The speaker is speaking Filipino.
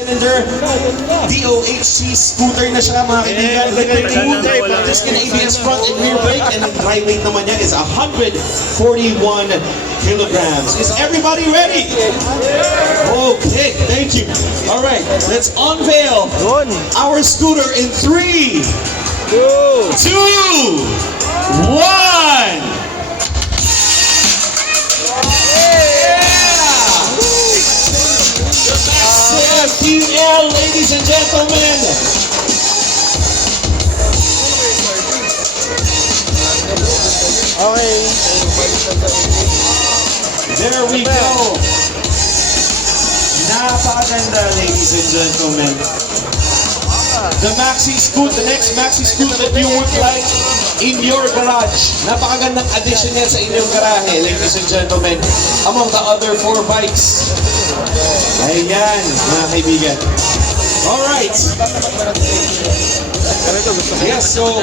cylinder DOHC scooter na siya mga kaibigan. Just can ABS front and rear brake, and the dry weight naman niya is 141 kilograms. Is everybody ready? Okay, thank you. All right, let's unveil our scooter in 3, 2, 1. Team L, ladies and gentlemen. Okay. There we go. Napakaganda, ladies and gentlemen. The Maxi Scoot, the next Maxi Scoot that you would like in your garage. Napakagandang addition yan sa inyong garahe, ladies and gentlemen. Among the other 4 bikes. Ayan, mga kaibigan. Alright. Yes, so